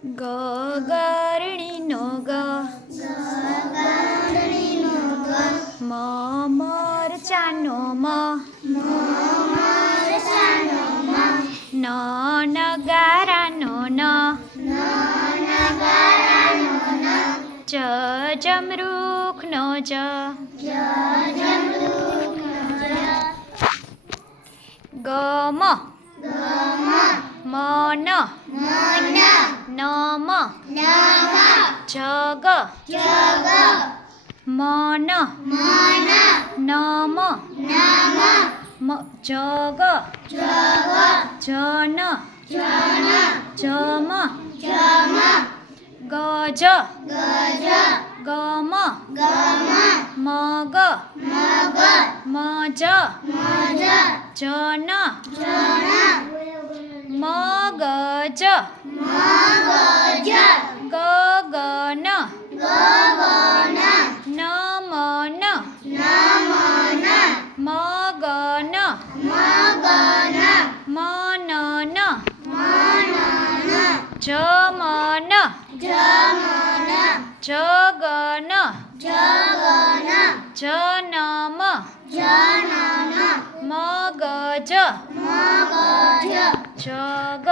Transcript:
ગગરણીનો ગ મ મરચાનો મ ન નગારાનો ન ચ જમરૂખનો જ ગમ મન નમ જગ મન નમ જગ જન જમ ગજ ગમ મગ મજ જન મગજ ગગન નમન મગન મનન જમન જગન જનમ મગજ જગ